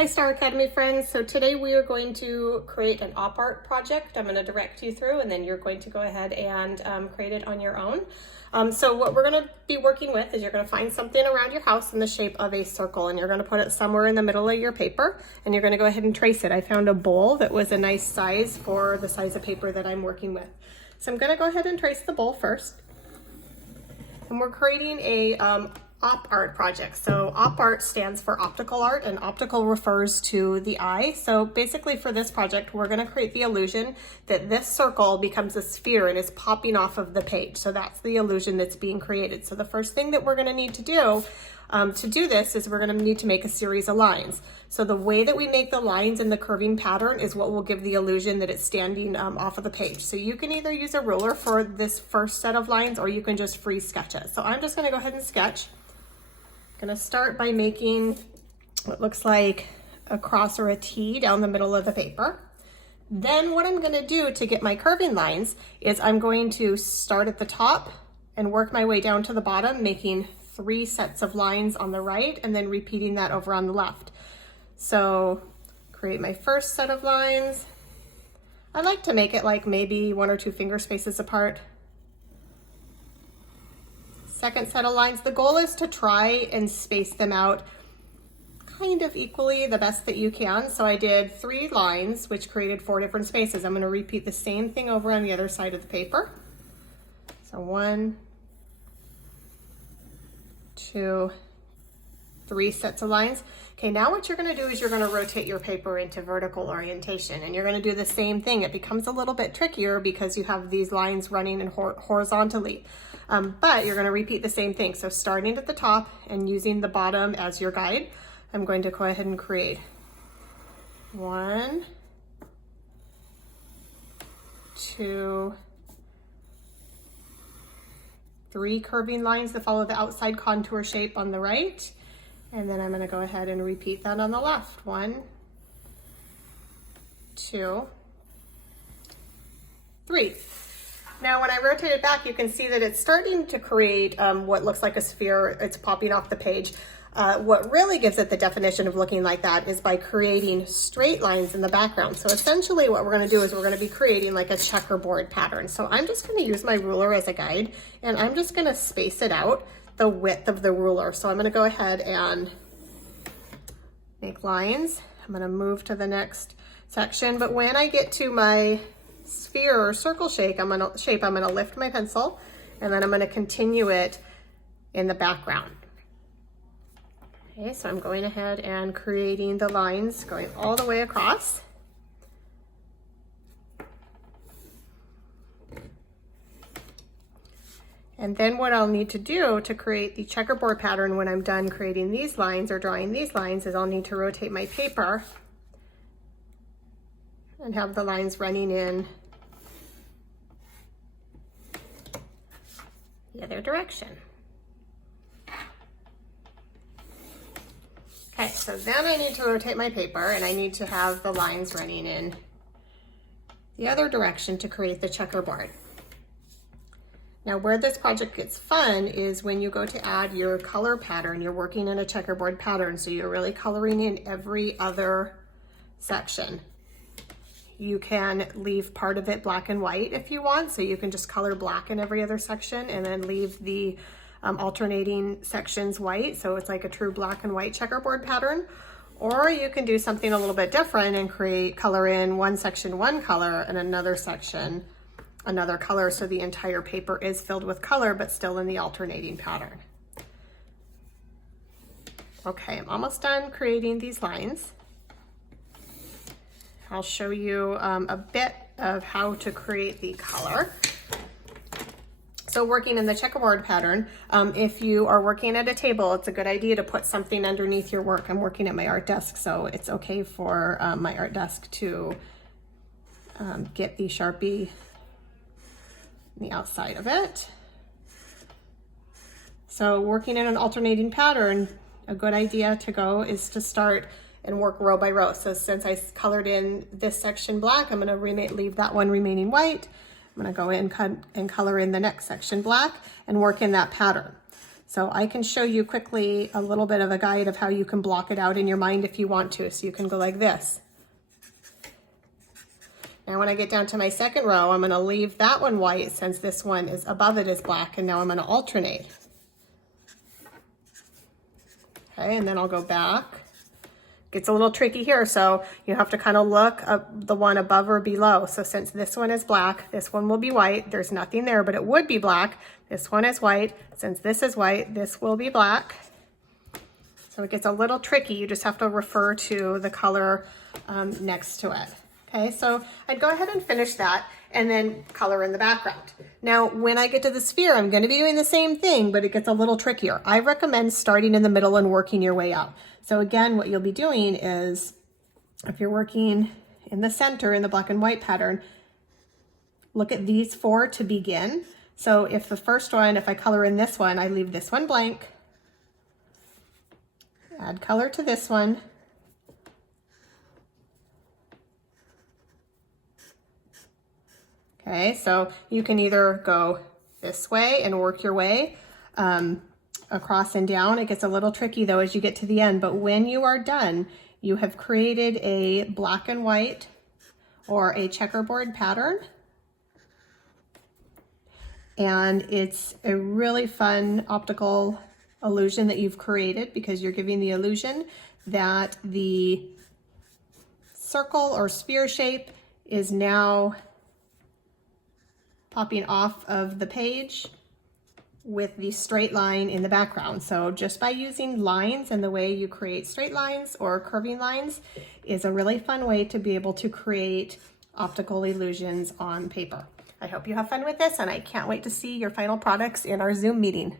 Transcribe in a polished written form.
Hi Star Academy friends, so today we are going to create an op art project. I'm going to direct you through and then you're going to go ahead and create it on your own. So what we're going to be working with is you're going to find something around your house in the shape of a circle and you're going to put it somewhere in the middle of your paper and you're going to go ahead and trace it. I found a bowl that was a nice size for the size of paper that I'm working with. So I'm going to go ahead and trace the bowl first. And we're creating a op art project. So op art stands for optical art, and optical refers to the eye. So basically for this project, we're going to create the illusion that this circle becomes a sphere and is popping off of the page. So that's the illusion that's being created. So the first thing that we're going to need to do this is we're going to need to make a series of lines. So the way that we make the lines in the curving pattern is what will give the illusion that it's standing off of the page. So you can either use a ruler for this first set of lines or you can just free sketch it. So I'm just going to go ahead and sketch. I'm going to start by making what looks like a cross or a T down the middle of the paper. Then what I'm going to do to get my curving lines is I'm going to start at the top and work my way down to the bottom, making 3 sets of lines on the right and then repeating that over on the left. So create my first set of lines. I like to make it like maybe 1 or 2 finger spaces apart. Second set of lines. The goal is to try and space them out kind of equally, the best that you can. So I did 3 lines, which created 4 different spaces. I'm going to repeat the same thing over on the other side of the paper. So 1, 2, 3 sets of lines. Okay, now what you're going to do is you're going to rotate your paper into vertical orientation, and you're going to do the same thing. It becomes a little bit trickier because you have these lines running in horizontally, but you're going to repeat the same thing. So starting at the top and using the bottom as your guide, I'm going to go ahead and create 1, 2, 3 curving lines that follow the outside contour shape on the right. And then I'm going to go ahead and repeat that on the left. 1, 2, 3. Now when I rotate it back, you can see that it's starting to create what looks like a sphere. It's popping off the page. What really gives it the definition of looking like that is by creating straight lines in the background. So essentially what we're going to do is we're going to be creating like a checkerboard pattern. So I'm just going to use my ruler as a guide, and I'm just going to space it out the width of the ruler. So I'm going to go ahead and make lines. I'm going to move to the next section, but when I get to my sphere or circle shape, I'm going to lift my pencil and then I'm going to continue it in the background. Okay, so I'm going ahead and creating the lines going all the way across. And then what I'll need to do to create the checkerboard pattern when I'm done creating these lines or drawing these lines is I'll need to rotate my paper and have the lines running in the other direction. Okay, so then I need to rotate my paper and I need to have the lines running in the other direction to create the checkerboard. Now where this project gets fun is when you go to add your color pattern, you're working in a checkerboard pattern, so you're really coloring in every other section. You can leave part of it black and white if you want, so you can just color black in every other section and then leave the alternating sections white, so it's like a true black and white checkerboard pattern. Or you can do something a little bit different and color in one section one color and another section another color, so the entire paper is filled with color but still in the alternating pattern. Okay, I'm almost done creating these lines. I'll show you a bit of how to create the color. So working in the checkerboard pattern, if you are working at a table, it's a good idea to put something underneath your work. I'm working at my art desk, so it's okay for my art desk to get the Sharpie the outside of it. So working in an alternating pattern, a good idea to go is to start and work row by row. So since I colored in this section black, I'm going to leave that one remaining white. I'm going to go in and color in the next section black and work in that pattern. So I can show you quickly a little bit of a guide of how you can block it out in your mind if you want to. So you can go like this. Now when I get down to my second row, I'm going to leave that one white since this one is above it is black, and now I'm going to alternate. Okay, and then I'll go back. Gets a little tricky here, so you have to kind of look up the one above or below. So since this one is black, this one will be white. There's nothing there, but it would be black. This one is white. Since this is white, this will be black. So it gets a little tricky. You just have to refer to the color next to it. Okay, so I'd go ahead and finish that and then color in the background. Now, when I get to the sphere, I'm going to be doing the same thing, but it gets a little trickier. I recommend starting in the middle and working your way out. So again, what you'll be doing is, if you're working in the center in the black and white pattern, look at these 4 to begin. So if the first one, if I color in this one, I leave this one blank, add color to this one, okay, so you can either go this way and work your way across and down. It gets a little tricky though as you get to the end, but when you are done, you have created a black and white or a checkerboard pattern. And it's a really fun optical illusion that you've created because you're giving the illusion that the circle or sphere shape is now popping off of the page with the straight line in the background. So just by using lines and the way you create straight lines or curving lines is a really fun way to be able to create optical illusions on paper. I hope you have fun with this, and I can't wait to see your final products in our Zoom meeting.